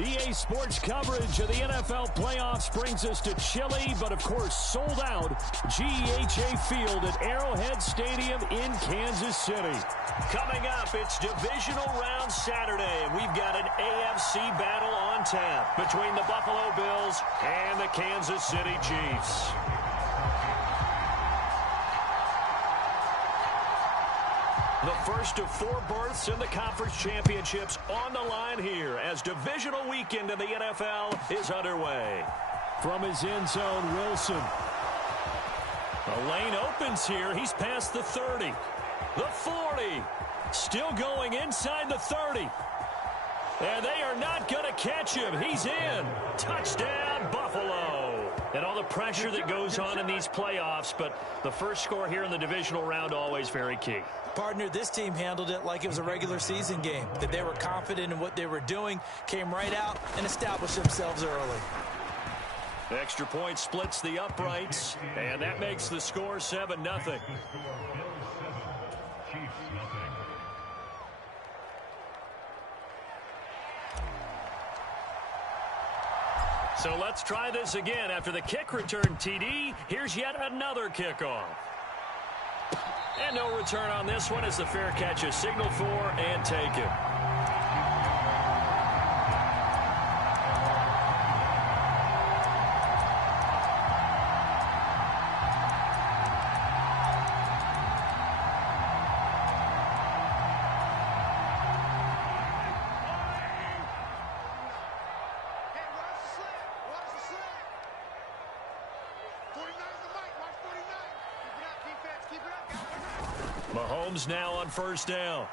EA Sports coverage of the NFL playoffs brings us to chilly, but of course sold out GEHA Field at Arrowhead Stadium in Kansas City. Coming up, it's divisional round Saturday, and we've got an AFC battle on tap between the Buffalo Bills and the Kansas City Chiefs. The first of 4 berths in the conference championships on the line here as divisional weekend in the NFL is underway. From his end zone, Wilson. The lane opens here. He's past the 30. The 40. Still going inside the 30. And they are not going to catch him. He's in. Touchdown, Buffalo. And all the pressure that goes on in these playoffs, but the first score here in the divisional round always very key. Partner, this team handled it like it was a regular season game, that they were confident in what they were doing, came right out and established themselves early. Extra point splits the uprights, and that makes the score 7-0. So let's try this again. After the kick return TD, here's yet another kickoff. And no return on this one as the fair catch is signaled for and taken. Mahomes now on first down.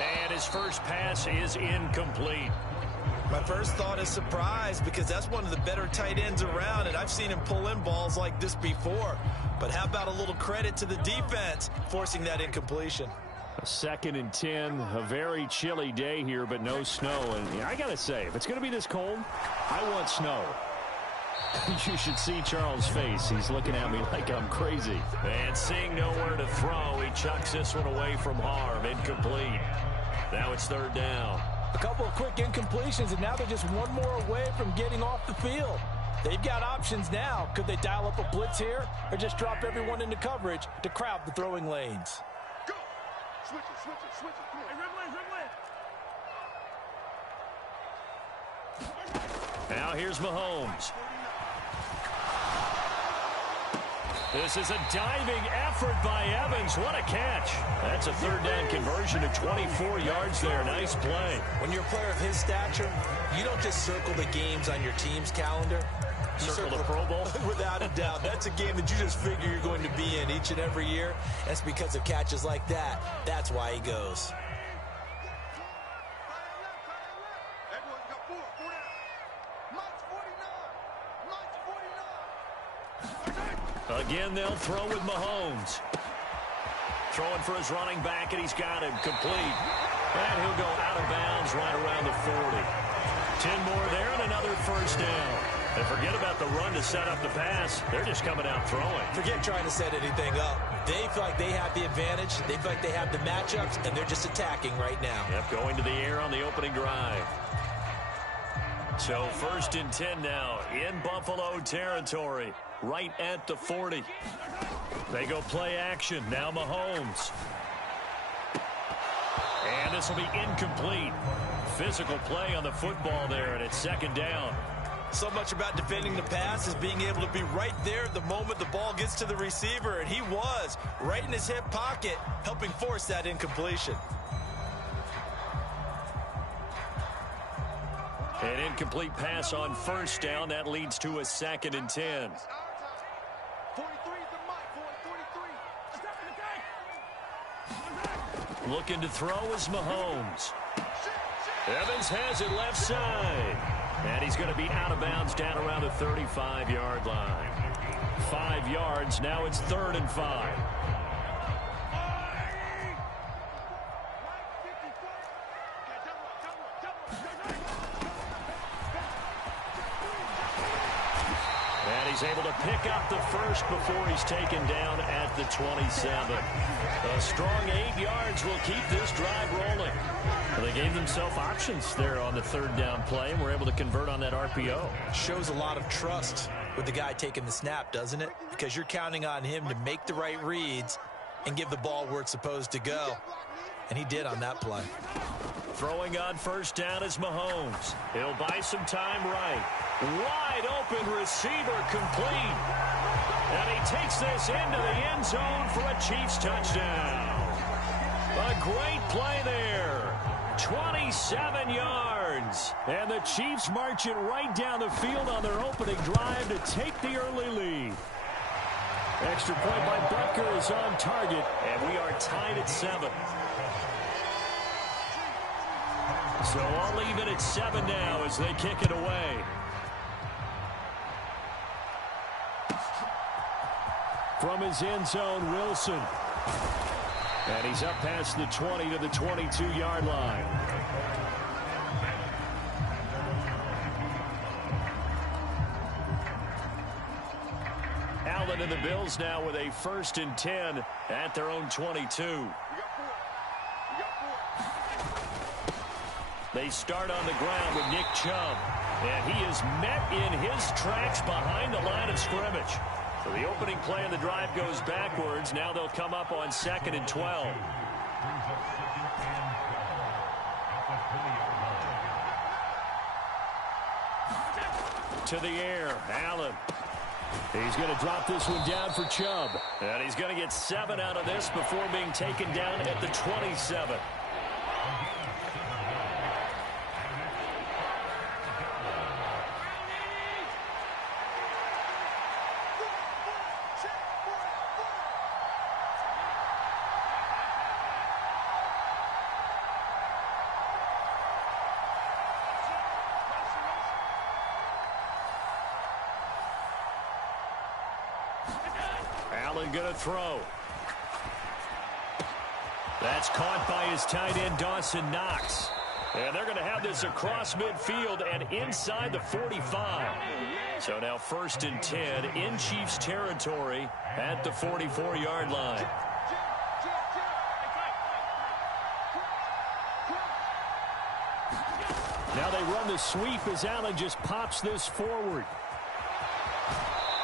And his first pass is incomplete. My first thought is surprise because that's one of the better tight ends around, and I've seen him pull in balls like this before. But how about a little credit to the defense forcing that incompletion? A 2nd and 10, a very chilly day here, but no snow. And I got to say, if it's going to be this cold, I want snow. You should see Charles' face. He's looking at me like I'm crazy. And seeing nowhere to throw, he chucks this one away from harm. Incomplete. Now it's 3rd down. A couple of quick incompletions, and now they're just one more away from getting off the field. They've got options now. Could they dial up a blitz here or just drop everyone into coverage to crowd the throwing lanes? Go! Switch it, switch it, switch it. Hey, red line. Now here's Mahomes. This is a diving effort by Evans. What a catch. That's a 3rd down conversion of 24 yards there. Nice play. When you're a player of his stature, you don't just circle the games on your team's calendar. You circle the Pro Bowl? Without a doubt. That's a game that you just figure you're going to be in each and every year. That's because of catches like that. That's why he goes. Again, they'll throw with Mahomes. Throwing for his running back, and he's got him complete. And he'll go out of bounds right around the 40. 10 more there and another first down. And forget about the run to set up the pass. They're just coming out throwing. Forget trying to set anything up. They feel like they have the advantage. They feel like they have the matchups, and they're just attacking right now. Yep, going to the air on the opening drive. So 1st and 10 now in Buffalo territory. Right at the 40. They go play action. Now Mahomes. And this will be incomplete. Physical play on the football there, and it's 2nd down. So much about defending the pass is being able to be right there at the moment the ball gets to the receiver, and he was right in his hip pocket, helping force that incompletion. An incomplete pass on first down. That leads to a 2nd and 10. 43 is the mic, boy, 43. Looking to throw is Mahomes. Evans has it left side. And he's going to be out of bounds down around the 35-yard line. 5 yards. Now it's 3rd and 5. he's able to pick up the first before he's taken down at the 27. A strong 8 yards will keep this drive rolling. Well, they gave themselves options there on the third down play and were able to convert on that RPO. Shows a lot of trust with the guy taking the snap, doesn't it? Because you're counting on him to make the right reads and give the ball where it's supposed to go. And he did on that play. Throwing on first down is Mahomes. He'll buy some time right. Wide open receiver complete. And he takes this into the end zone for a Chiefs touchdown. A great play there. 27 yards. And the Chiefs march it right down the field on their opening drive to take the early lead. Extra point by Butker is on target. And we are tied at 7. So I'll leave it at 7 now as they kick it away. From his end zone, Wilson. And he's up past the 20 to the 22-yard line. Allen and the Bills now with a 1st and 10 at their own 22. They start on the ground with Nick Chubb. And he is met in his tracks behind the line of scrimmage. So the opening play of the drive goes backwards. Now they'll come up on 2nd and 12. To the air, Allen. He's going to drop this one down for Chubb. And he's going to get 7 out of this before being taken down at the 27. Allen going to throw. That's caught by his tight end, Dawson Knox. And they're going to have this across midfield and inside the 45. So now 1st and 10 in Chiefs territory at the 44-yard line. Now they run the sweep as Allen just pops this forward.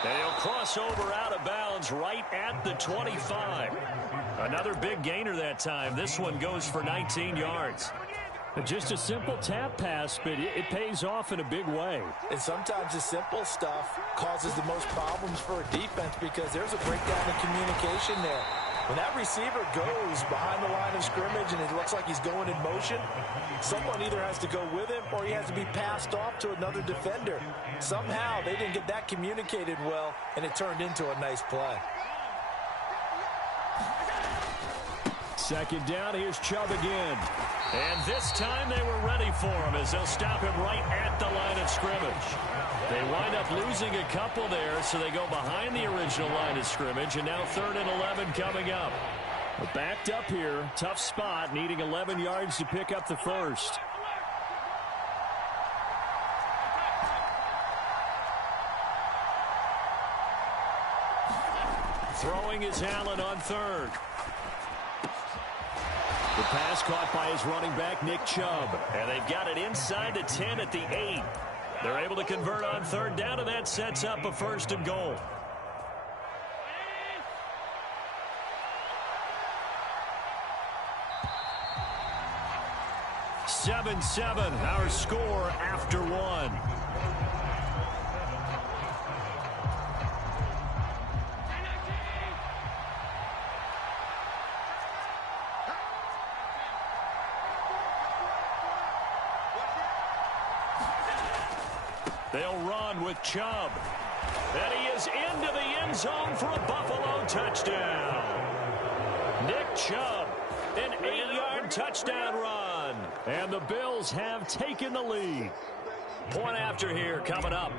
And he'll cross over out of bounds right at the 25. Another big gainer that time. This one goes for 19 yards. Just a simple tap pass, but it pays off in a big way. And sometimes the simple stuff causes the most problems for a defense because there's a breakdown in communication there. When that receiver goes behind the line of scrimmage and it looks like he's going in motion, someone either has to go with him or he has to be passed off to another defender. Somehow they didn't get that communicated well, and it turned into a nice play. 2nd down, here's Chubb again. And this time they were ready for him as they'll stop him right at the line of scrimmage. They wind up losing a couple there, so they go behind the original line of scrimmage, and now 3rd and 11 coming up. Backed up here, tough spot, needing 11 yards to pick up the first. Throwing is Allen on 3rd. The pass caught by his running back, Nick Chubb. And they've got it inside the 10 at the 8. They're able to convert on 3rd down, and that sets up a 1st and goal. (7-7) our score after 1. They'll run with Chubb. And he is into the end zone for a Buffalo touchdown. Nick Chubb, an 8-yard touchdown run. And the Bills have taken the lead. Point after here coming up.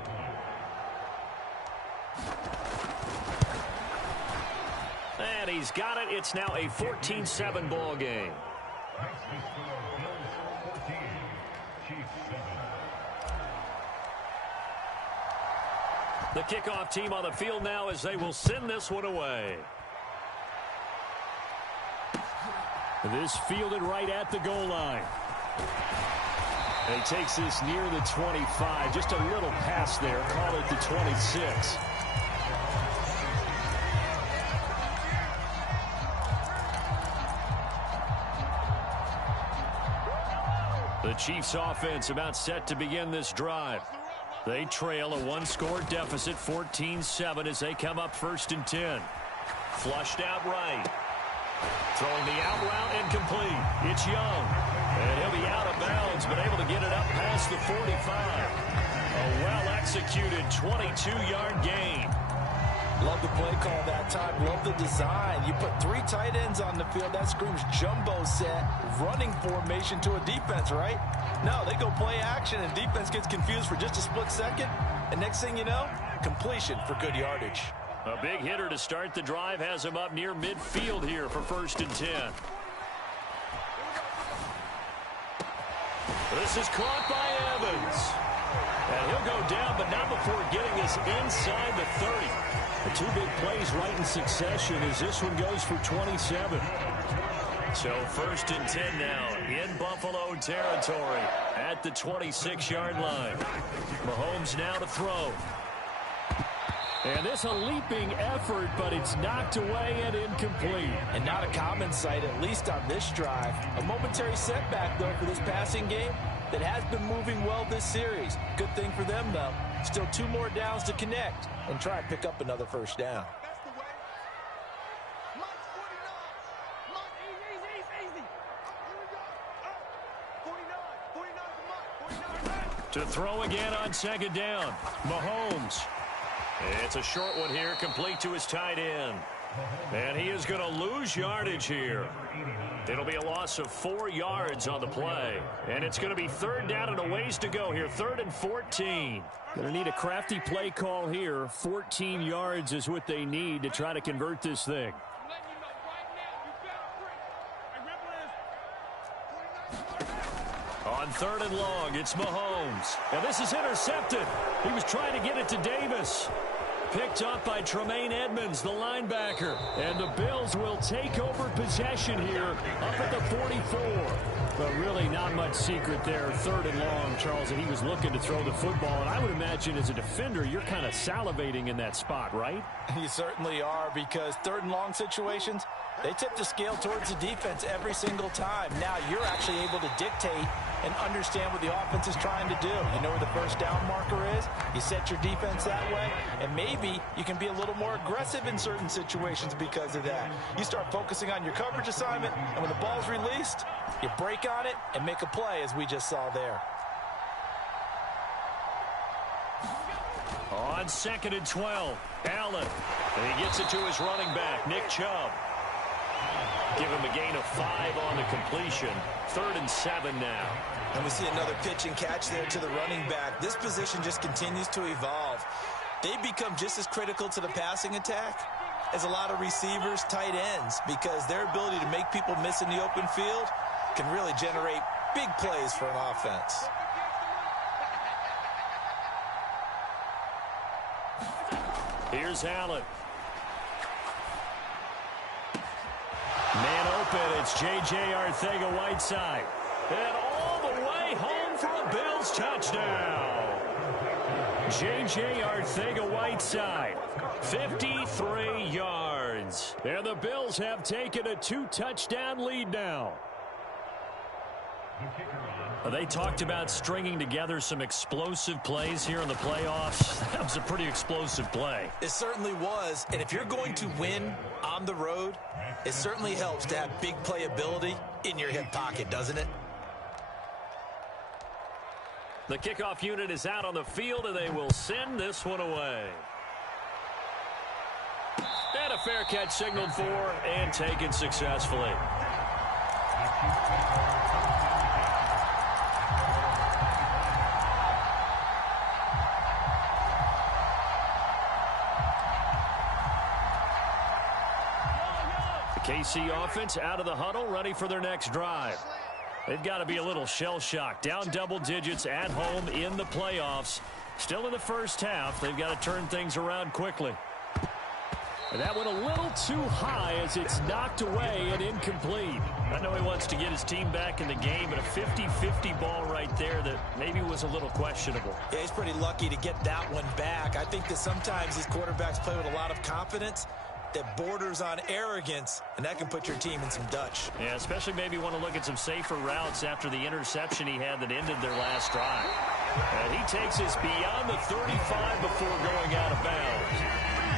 And he's got it. It's now a 14-7 ball game. The kickoff team on the field now as they will send this one away. This fielded right at the goal line. And he takes this near the 25. Just a little pass there. Call it the 26. The Chiefs offense about set to begin this drive. They trail a one-score deficit, 14-7, as they come up 1st and 10. Flushed out right. Throwing the out route incomplete. It's Young. And he'll be out of bounds, but able to get it up past the 45. A well-executed 22-yard gain. Love the play call that time. Love the design. You put 3 tight ends on the field. That screams jumbo set, running formation to a defense, right? No, they go play action, and defense gets confused for just a split second. And next thing you know, completion for good yardage. A big hitter to start the drive has him up near midfield here for 1st and 10. This is caught by Evans. And he'll go down, but not before getting this inside the 30. The 2 big plays right in succession as this one goes for 27. So 1st and 10 now in Buffalo territory at the 26-yard line. Mahomes now to throw. And this a leaping effort, but it's knocked away and incomplete. And not a common sight, at least on this drive. A momentary setback, though, for this passing game that has been moving well this series. Good thing for them, though. Still 2 more downs to connect and try and pick up another 1st down. That's the way. Mike's 49. Mike, easy. Here we go. 49 to Mike. 49. To throw again on 2nd down. Mahomes. It's a short one here, complete to his tight end. And he is going to lose yardage here. It'll be a loss of 4 yards on the play. And it's going to be 3rd down and a ways to go here. 3rd and 14. Going to need a crafty play call here. 14 yards is what they need to try to convert this thing. I'm letting you know right now, you better break. On 3rd and long, it's Mahomes. Now this is intercepted. He was trying to get it to Davis. Picked up by Tremaine Edmonds, the linebacker. And the Bills will take over possession here up at the 44. But really not much secret there. 3rd and long, Charles, and he was looking to throw the football. And I would imagine as a defender, you're kind of salivating in that spot, right? You certainly are, because 3rd and long situations, they tip the scale towards the defense every single time. Now you're actually able to dictate and understand what the offense is trying to do. You know where the 1st down marker is. You set your defense that way, and maybe you can be a little more aggressive in certain situations because of that. You start focusing on your coverage assignment, and when the ball's released, you break on it and make a play, as we just saw there. On 2nd and 12, Allen. And he gets it to his running back, Nick Chubb. Give him a gain of 5 on the completion. 3rd and 7 now. And we see another pitch and catch there to the running back. This position just continues to evolve. They become just as critical to the passing attack as a lot of receivers, tight ends, because their ability to make people miss in the open field can really generate big plays for an offense. Here's Allen. Man open, it's J.J. Arcega-Whiteside. And all the way home for a Bills touchdown. J.J. Arcega-Whiteside, 53 yards. And the Bills have taken a 2-touchdown lead now. They talked about stringing together some explosive plays here in the playoffs. That was a pretty explosive play. It certainly was. And if you're going to win on the road, it certainly helps to have big playability in your hip pocket, doesn't it? The kickoff unit is out on the field, and they will send this one away. And a fair catch signaled for and taken successfully. KC offense out of the huddle, ready for their next drive. They've got to be a little shell-shocked. Down double digits at home in the playoffs. Still in the first half. They've got to turn things around quickly. And that went a little too high as it's knocked away and incomplete. I know he wants to get his team back in the game, but a 50-50 ball right there that maybe was a little questionable. Yeah, he's pretty lucky to get that one back. I think that sometimes these quarterbacks play with a lot of confidence that borders on arrogance, and that can put your team in some Dutch. Yeah, especially maybe want to look at some safer routes after the interception he had that ended their last drive. And he takes us beyond the 35 before going out of bounds.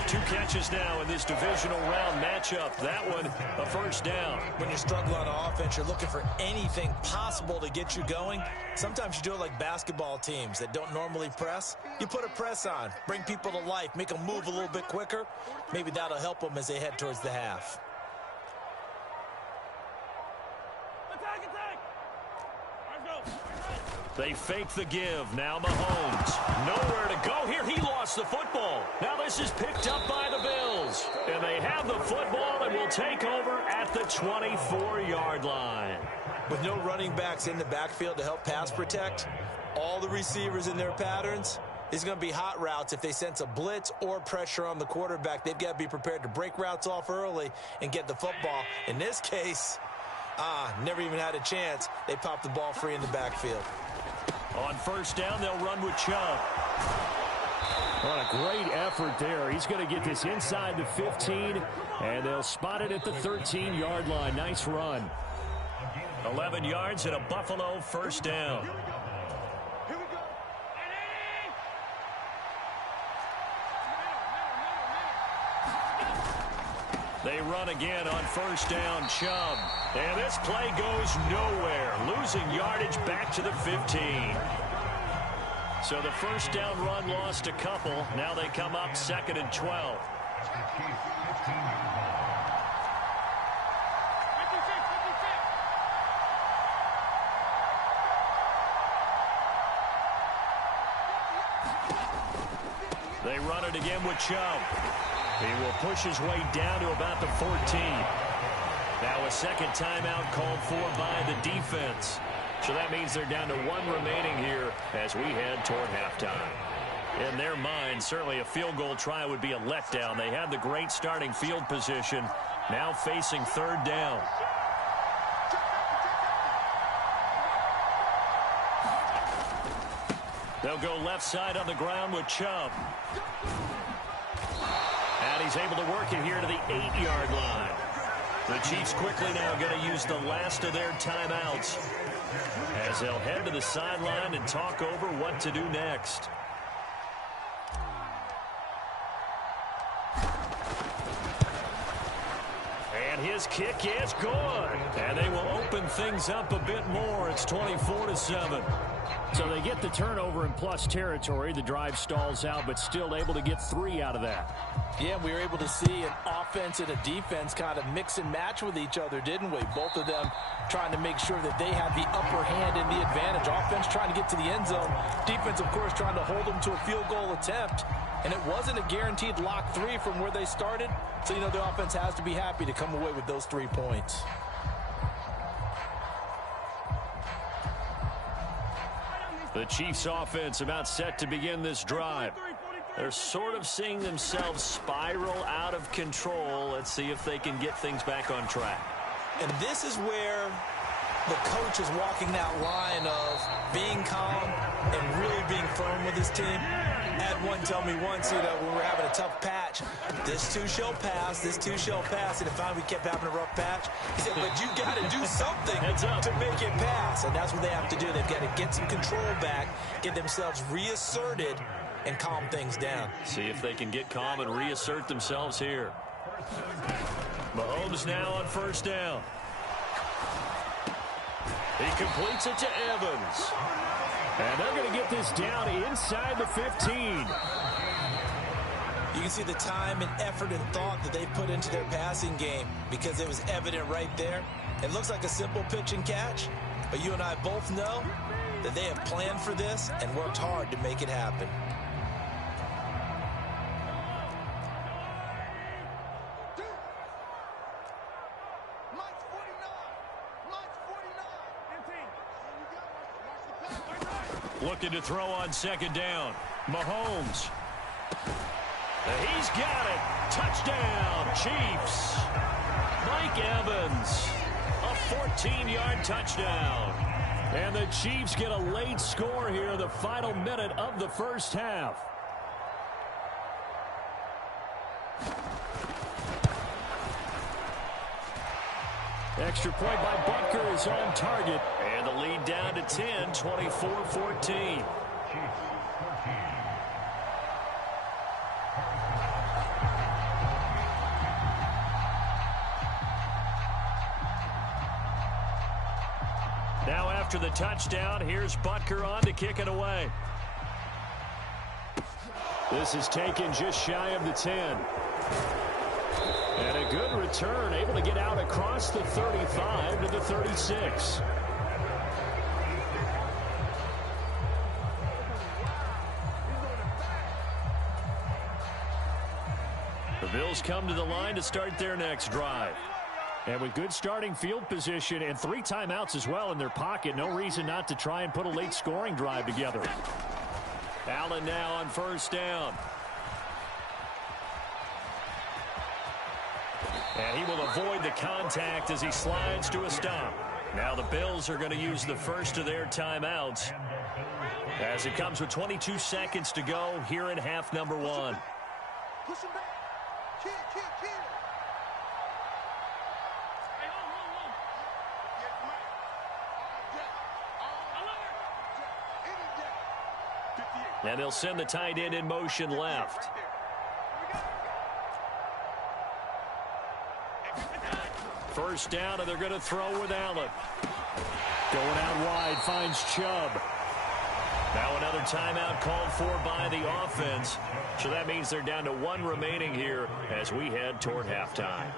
2 catches now in this divisional round matchup. That one, a first down. When you struggle on offense, you're looking for anything possible to get you going. Sometimes you do it like basketball teams that don't normally press. You put a press on, bring people to life, make them move a little bit quicker. Maybe that'll help them as they head towards the half. They fake the give. Now Mahomes. Nowhere to go here. He lost the football. Now this is picked up by the Bills. And they have the football and will take over at the 24-yard line. With no running backs in the backfield to help pass protect, all the receivers in their patterns, it's going to be hot routes. If they sense a blitz or pressure on the quarterback, they've got to be prepared to break routes off early and get the football. In this case, never even had a chance. They popped the ball free in the backfield. On first down, they'll run with Chubb. What a great effort there. He's going to get this inside the 15, and they'll spot it at the 13-yard line. Nice run. 11 yards and a Buffalo first down. They run again on first down, Chubb. And this play goes nowhere. Losing yardage back to the 15. So the first down run lost a couple. Now they come up 2nd and 12. They run it again with Chubb. He will push his way down to about the 14. Now a second timeout called for by the defense. So that means they're down to 1 remaining here as we head toward halftime. In their mind, certainly a field goal try would be a letdown. They had the great starting field position, now facing 3rd down. They'll go left side on the ground with Chubb. And he's able to work it here to the 8-yard line. The Chiefs quickly now going to use the last of their timeouts as they'll head to the sideline and talk over what to do next. And his kick is good. And they will open things up a bit more. It's 24-7. So they get the turnover in plus territory. The drive stalls out, but still able to get 3 out of that. Yeah, we were able to see an offense and a defense kind of mix and match with each other, didn't we? Both of them trying to make sure that they have the upper hand and the advantage. Offense trying to get to the end zone. Defense, of course, trying to hold them to a field goal attempt. And it wasn't a guaranteed lock 3 from where they started. So, you know, the offense has to be happy to come away with those 3 points. The Chiefs offense about set to begin this drive. They're sort of seeing themselves spiral out of control. Let's see if they can get things back on track. And this is where the coach is walking that line of being calm and really being firm with his team. I had one tell me once, you know, when we were having a tough patch, this too shall pass, this too shall pass. And if we kept having a rough patch, he said, but you got to do something to make it pass. And that's what they have to do. They've got to get some control back, get themselves reasserted, and calm things down. See if they can get calm and reassert themselves here. Mahomes now on first down. He completes it to Evans. And they're going to get this down inside the 15. You can see the time and effort and thought that they put into their passing game because it was evident right there. It looks like a simple pitch and catch, but you and I both know that they have planned for this and worked hard to make it happen. Looking to throw on second down. Mahomes. He's got it. Touchdown, Chiefs. Mike Evans. A 14-yard touchdown. And the Chiefs get a late score here in the final minute of the first half. Extra point by Butker is on target. And the lead down to 10, 24-14. Now after the touchdown, here's Butker on to kick it away. This is taken just shy of the 10. And a good return, able to get out across the 35 to the 36. The Bills come to the line to start their next drive. And with good starting field position and 3 timeouts as well in their pocket, no reason not to try and put a late scoring drive together. Allen now on first down. And he will avoid the contact as he slides to a stop. Now the Bills are going to use the first of their timeouts as it comes with 22 seconds to go here in half number 1. Push him back. Kill. Hey, hold. And they'll send the tight end in motion left. First down, and they're going to throw with Allen. Going out wide, finds Chubb. Now another timeout called for by the offense. So that means they're down to 1 remaining here as we head toward halftime.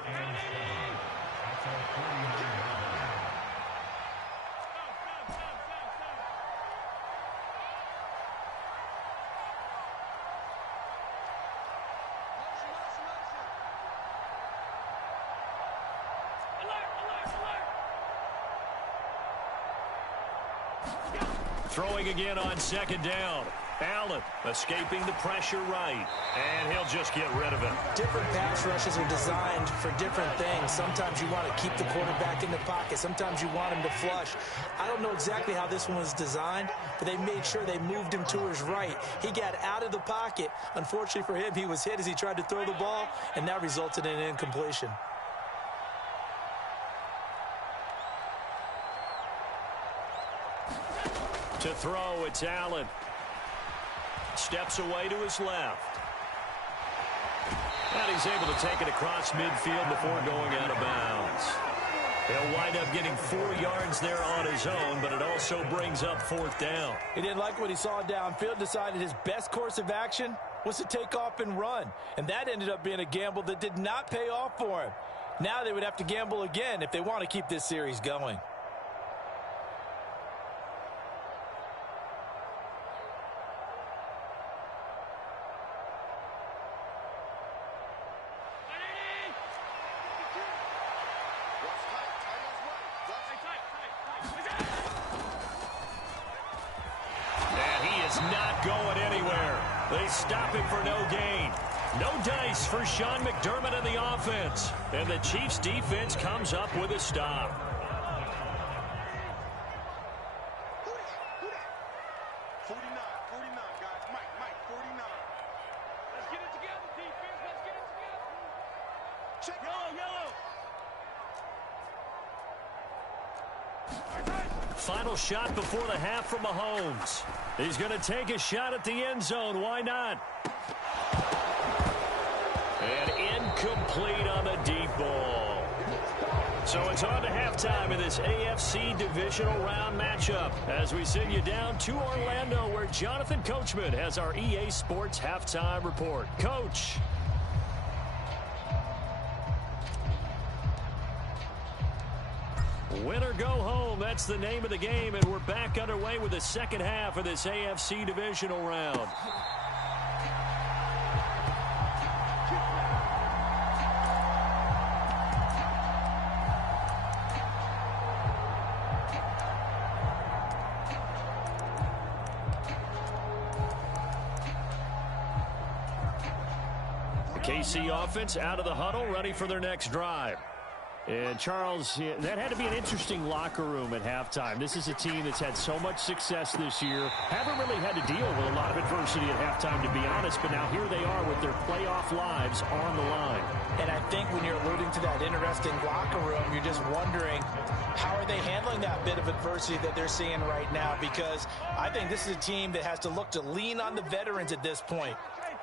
Throwing again on second down. Allen escaping the pressure right. And he'll just get rid of it. Different pass rushes are designed for different things. Sometimes you want to keep the quarterback in the pocket. Sometimes you want him to flush. I don't know exactly how this one was designed, but they made sure they moved him to his right. He got out of the pocket. Unfortunately for him, he was hit as he tried to throw the ball, and that resulted in an incompletion. To throw, it's Allen. Steps away to his left. And he's able to take it across midfield before going out of bounds. He'll wind up getting 4 yards there on his own, but it also brings up 4th down. He didn't like what he saw downfield, decided his best course of action was to take off and run. And that ended up being a gamble that did not pay off for him. Now they would have to gamble again if they want to keep this series going. They stop him for no gain. No dice for Sean McDermott and the offense. And the Chiefs defense comes up with a stop. Who that? 49, guys. Mike, 49. Let's get it together, defense. Let's get it together. Check yellow. Final shot before the half from Mahomes. He's going to take a shot at the end zone. Why not? And incomplete on the deep ball. So it's on to halftime in this AFC divisional round matchup as we send you down to Orlando where Jonathan Coachman has our EA Sports halftime report. Coach. Win or go home, that's the name of the game, and we're back underway with the second half of this AFC divisional round. KC offense out of the huddle, ready for their next drive. And, Charles, that had to be an interesting locker room at halftime. This is a team that's had so much success this year. Haven't really had to deal with a lot of adversity at halftime, to be honest. But now here they are with their playoff lives on the line. And I think when you're alluding to that interesting locker room, you're just wondering, how are they handling that bit of adversity that they're seeing right now? Because I think this is a team that has to look to lean on the veterans at this point.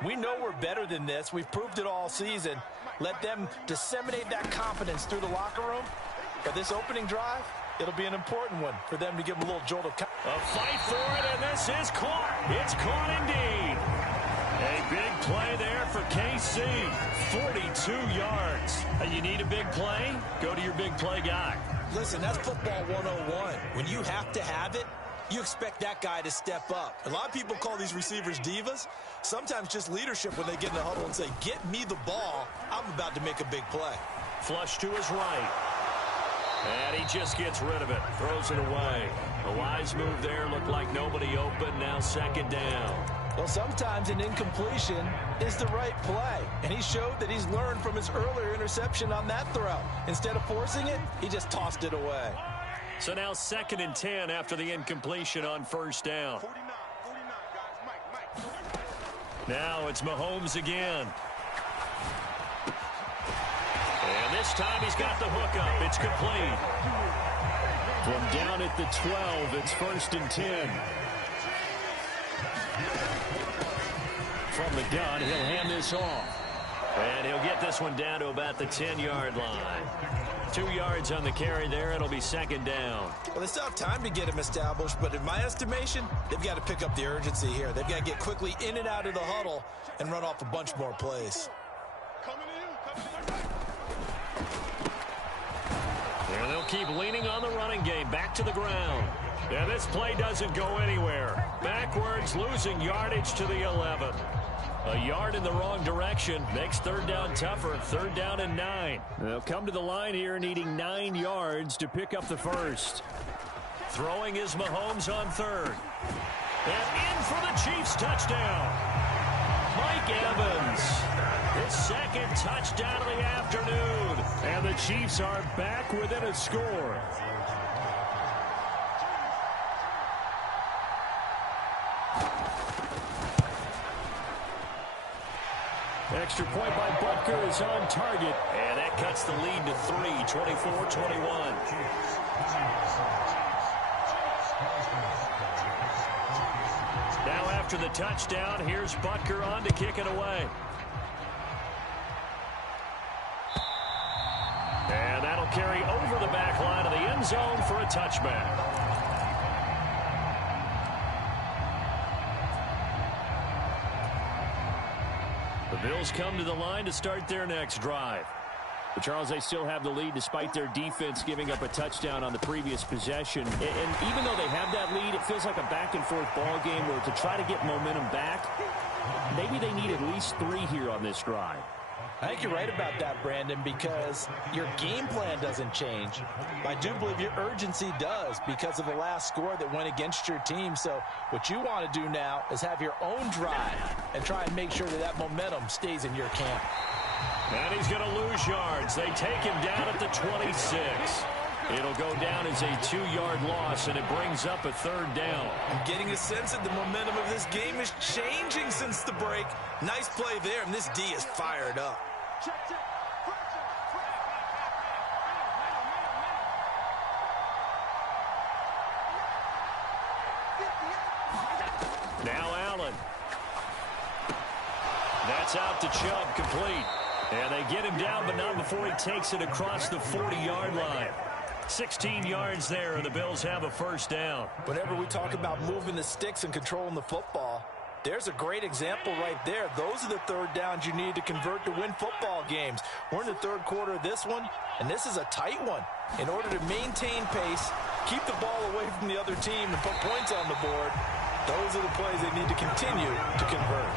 We know we're better than this. We've proved it all season. Let them disseminate that confidence through the locker room. But this opening drive, it'll be an important one for them to give them a little jolt of confidence. A fight for it, and this is caught. It's caught indeed. A big play there for KC. 42 yards. You need a big play? Go to your big play guy. Listen, that's football 101. When you have to have it, you expect that guy to step up. A lot of people call these receivers divas. Sometimes just leadership when they get in the huddle and say, get me the ball. I'm about to make a big play. Flush to his right. And he just gets rid of it. Throws it away. A wise move there. Looked like nobody open. Now second down. Well, sometimes an incompletion is the right play. And he showed that he's learned from his earlier interception on that throw. Instead of forcing it, he just tossed it away. So now 2nd and 10 after the incompletion on first down. 49, guys. Mike. Now it's Mahomes again. And this time he's got the hook up. It's complete. From down at the 12, it's 1st and 10. From the gun, he'll hand this off. And he'll get this one down to about the 10-yard line. 2 yards on the carry there. It'll be second down. Well, they still have time to get him established, but in my estimation, they've got to pick up the urgency here. They've got to get quickly in and out of the huddle and run off a bunch more plays. And they'll keep leaning on the running game. Back to the ground. And this play doesn't go anywhere. Backwards, losing yardage to the 11. A yard in the wrong direction makes third down tougher. 3rd down and 9. They'll come to the line here needing 9 yards to pick up the first. Throwing is Mahomes on 3rd. And in for the Chiefs touchdown. Mike Evans. His 2nd touchdown of the afternoon. And the Chiefs are back within a score. Extra point by Butker is on target. And that cuts the lead to 3, 24-21. Now after the touchdown, here's Butker on to kick it away. And that'll carry over the back line of the end zone for a touchback. The Bills come to the line to start their next drive. But Charles, they still have the lead despite their defense giving up a touchdown on the previous possession. And even though they have that lead, it feels like a back-and-forth ball game where to try to get momentum back, maybe they need at least 3 here on this drive. I think you're right about that, Brandon, because your game plan doesn't change. I do believe your urgency does because of the last score that went against your team. So what you want to do now is have your own drive and try and make sure that that momentum stays in your camp. And he's going to lose yards. They take him down at the 26. It'll go down as a 2-yard loss, and it brings up a 3rd down. I'm getting a sense that the momentum of this game is changing since the break. Nice play there, and this D is fired up. Now Allen. That's out to Chubb, complete. And they get him down, but not before he takes it across the 40-yard line. 16 yards there, and the Bills have a 1st down. Whenever we talk about moving the sticks and controlling the football, there's a great example right there. Those are the 3rd downs you need to convert to win football games. We're in the 3rd quarter of this one, and this is a tight one. In order to maintain pace, keep the ball away from the other team, and put points on the board, those are the plays they need to continue to convert.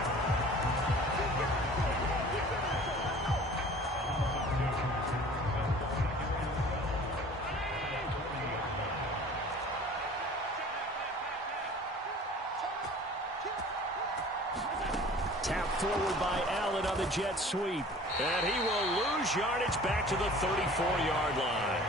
forward by Allen on the jet sweep. And he will lose yardage back to the 34-yard line.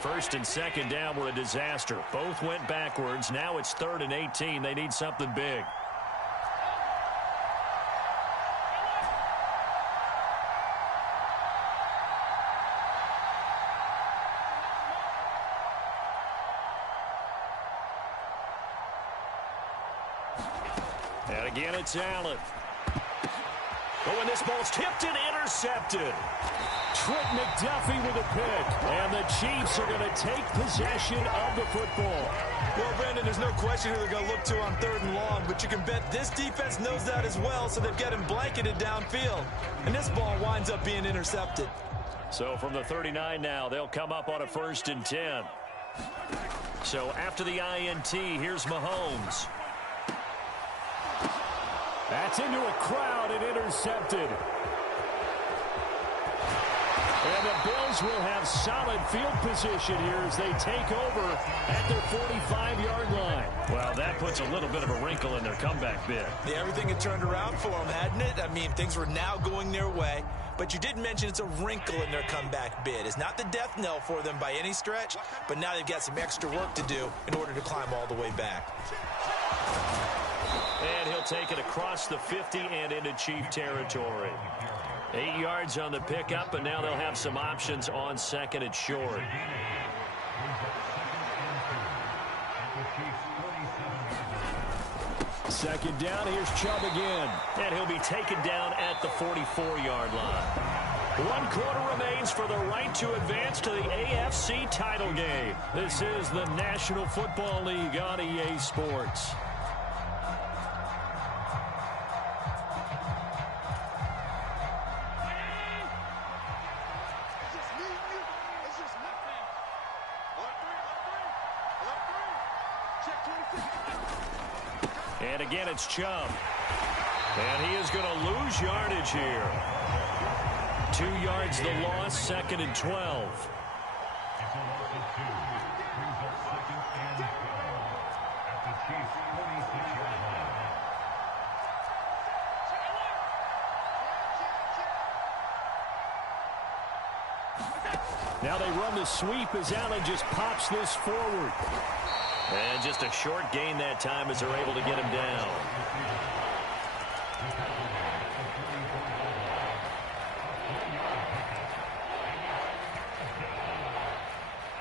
First and second down were a disaster. Both went backwards. Now it's 3rd and 18. They need something big. And again, it's Allen. Oh, and this ball's tipped and intercepted. Trent McDuffie with a pick. And the Chiefs are going to take possession of the football. Well, Brandon, there's no question who they're going to look to on 3rd and long, but you can bet this defense knows that as well, so they've got him blanketed downfield. And this ball winds up being intercepted. So from the 39 now, they'll come up on a 1st and 10. So after the INT, here's Mahomes. That's into a crowd and intercepted. And the Bills will have solid field position here as they take over at their 45-yard line. Well, that puts a little bit of a wrinkle in their comeback bid. Yeah, everything had turned around for them, hadn't it? I mean, things were now going their way. But you did mention it's a wrinkle in their comeback bid. It's not the death knell for them by any stretch, but now they've got some extra work to do in order to climb all the way back. And he'll take it across the 50 and into Chief territory. 8 yards on the pickup, and now they'll have some options on 2nd and short. Second down, here's Chubb again. And he'll be taken down at the 44-yard line. 1 quarter remains for the right to advance to the AFC title game. This is the National Football League on EA Sports. And again, it's Chubb. And he is going to lose yardage here. 2 yards the loss, 2nd and 12. Now they run the sweep as Allen just pops this forward. And just a short gain that time as they're able to get him down.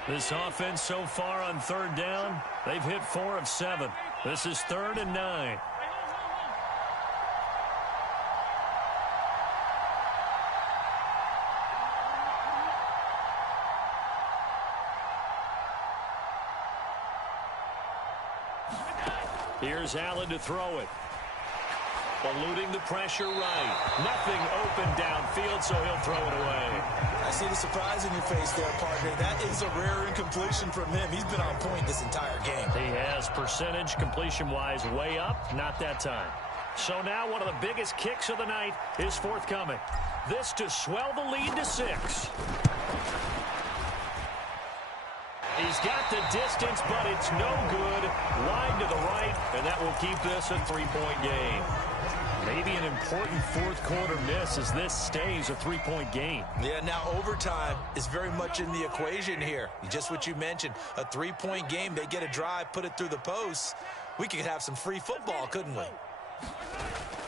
This offense so far on 3rd down, they've hit 4 of 7. This is 3rd and 9. Here's Allen to throw it. Eluding the pressure right. Nothing open downfield, so he'll throw it away. I see the surprise in your face there, partner. That is a rare incompletion from him. He's been on point this entire game. He has percentage completion-wise way up. Not that time. So now one of the biggest kicks of the night is forthcoming. This to swell the lead to 6. He's got the distance, but it's no good. Wide to the right, and that will keep this a 3-point game. Maybe an important 4th quarter miss as this stays a 3-point game. Yeah, now overtime is very much in the equation here. Just what you mentioned, a 3-point game. They get a drive, put it through the posts. We could have some free football, couldn't we?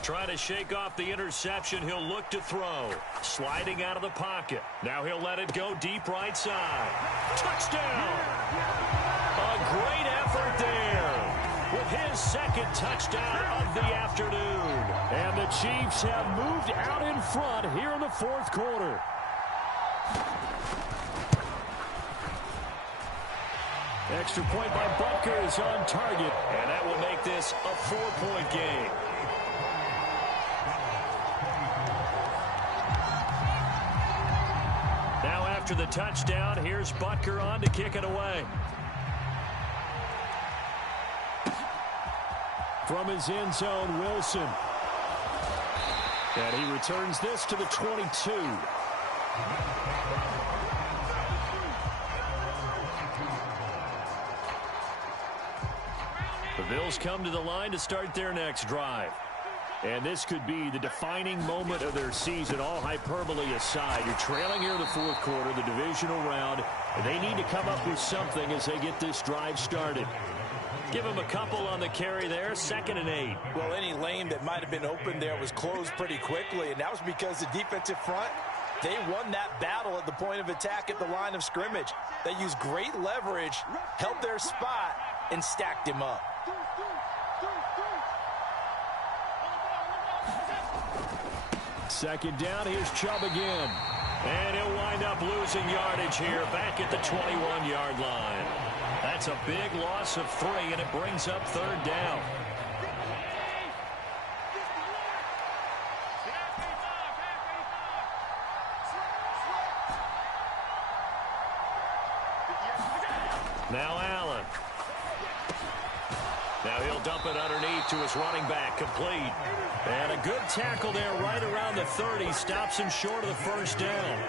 Trying to shake off the interception. He'll look to throw. Sliding out of the pocket. Now he'll let it go deep right side. Touchdown! A great effort there with his 2nd touchdown of the afternoon. And the Chiefs have moved out in front here in the 4th quarter. Extra point by Butker is on target. And that will make this a 4-point game. After the touchdown, here's Butker on to kick it away. From his end zone, Wilson. And he returns this to the 22. The Bills come to the line to start their next drive. And this could be the defining moment of their season, all hyperbole aside. You're trailing here in the fourth quarter, the divisional round, and they need to come up with something as they get this drive started. Give them a couple on the carry there, 2nd and 8. Well, any lane that might have been open there was closed pretty quickly, and that was because the defensive front, they won that battle at the point of attack at the line of scrimmage. They used great leverage, held their spot, and stacked him up. Second down, here's Chubb again. And he'll wind up losing yardage here back at the 21-yard line. That's a big loss of 3, and it brings up 3rd down. Now Allen. Now he'll dump it underneath to his running back, complete. And a good tackle there right around the 30. Stops him short of the 1st down.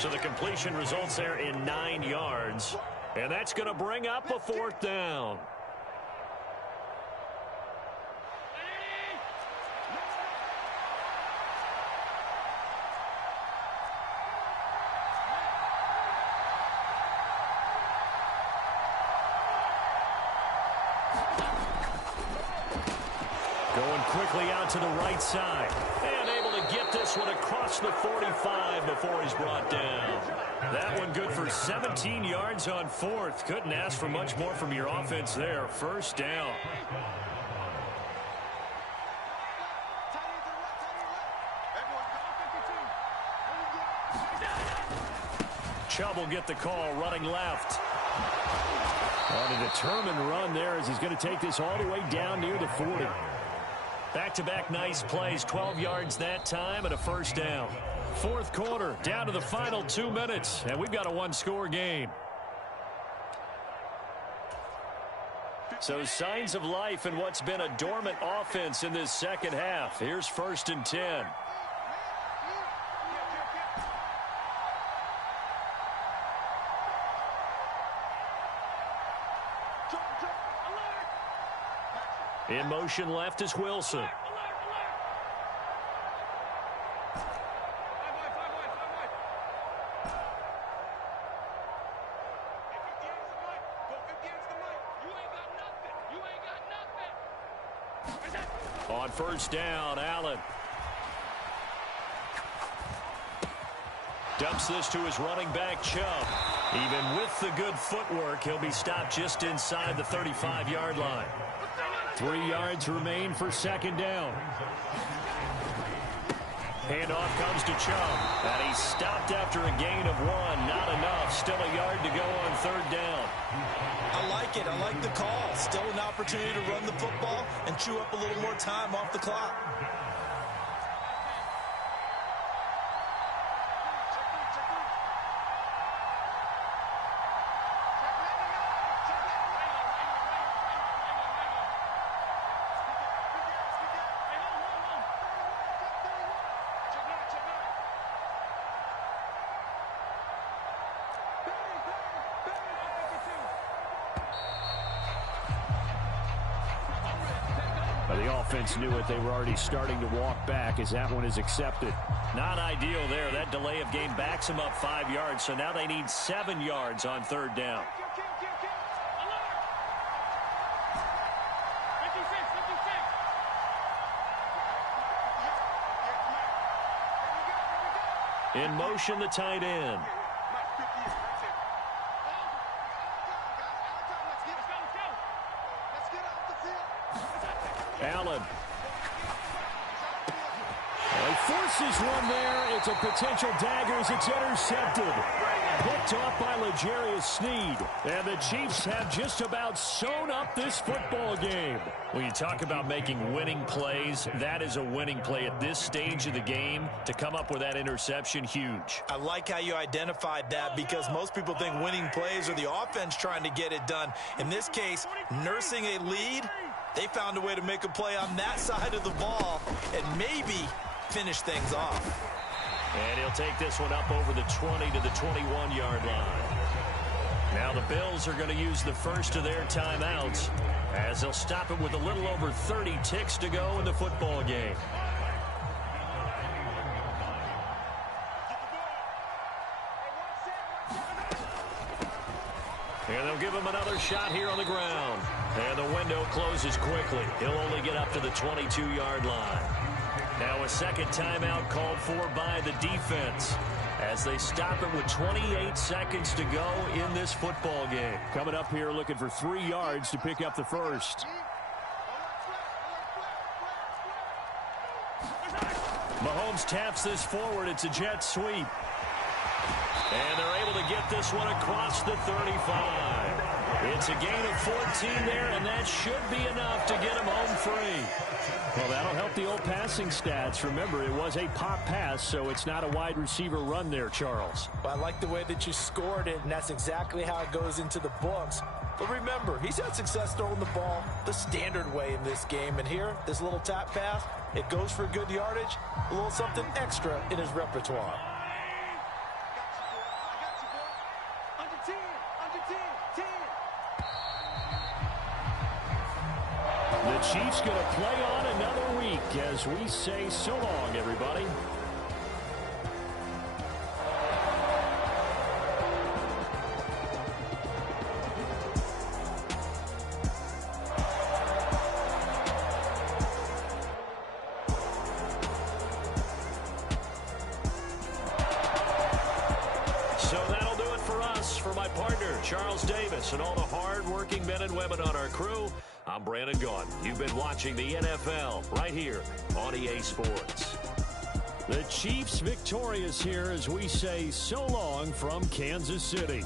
So the completion results there in 9 yards. And that's going to bring up a 4th down. Going quickly out to the right side. And able to get this one across the 45 before he's brought down. That one good for 17 yards on 4th. Couldn't ask for much more from your offense there. 1st down. Chubb will get the call running left. On a determined run there as he's going to take this all the way down near the 40. Back-to-back nice plays, 12 yards that time and a 1st down. 4th quarter, down to the final 2 minutes, and we've got a 1-score game. So signs of life in what's been a dormant offense in this second half. Here's 1st and 10. In motion left is Wilson. On 1st down, Allen. Dumps this to his running back, Chubb. Even with the good footwork, he'll be stopped just inside the 35-yard line. 3 yards remain for 2nd down. Handoff comes to Chubb. And he's stopped after a gain of 1. Not enough. Still a yard to go on 3rd down. I like it. I like the call. Still an opportunity to run the football and chew up a little more time off the clock. The offense knew it. They were already starting to walk back as that one is accepted. Not ideal there. That delay of game backs them up 5 yards, so now they need 7 yards on 3rd down. In motion, the tight end. Allen. He forces one there. It's a potential dagger as it's intercepted. Picked off by L'Jarius Sneed. And the Chiefs have just about sewn up this football game. When you talk about making winning plays, that is a winning play at this stage of the game. To come up with that interception, huge. I like how you identified that because most people think winning plays are the offense trying to get it done. In this case, nursing a lead, they found a way to make a play on that side of the ball and maybe finish things off. And he'll take this one up over the 20 to the 21-yard line. Now the Bills are going to use the first of their timeouts as they'll stop it with a little over 30 ticks to go in the football game. And they'll give him another shot here on the ground. And the window closes quickly. He'll only get up to the 22-yard line. Now a second timeout called for by the defense as they stop it with 28 seconds to go in this football game. Coming up here looking for 3 yards to pick up the first. Mahomes taps this forward. It's a jet sweep. And they're able to get this one across the 35. It's a gain of 14 there, and that should be enough to get him home free. Well, that'll help the old passing stats. Remember, it was a pop pass, so it's not a wide receiver run there, Charles. But I like the way that you scored it, and that's exactly how it goes into the books. But remember, he's had success throwing the ball the standard way in this game. And here, this little tap pass, it goes for good yardage, a little something extra in his repertoire. The Chiefs going to play on another week as we say so long, everybody. So that'll do it for us. For my partner, Charles Davis, and all the hard-working men and women on our crew, I'm Brandon Gaudin. You've been watching the NFL right here on EA Sports. The Chiefs victorious here as we say so long from Kansas City.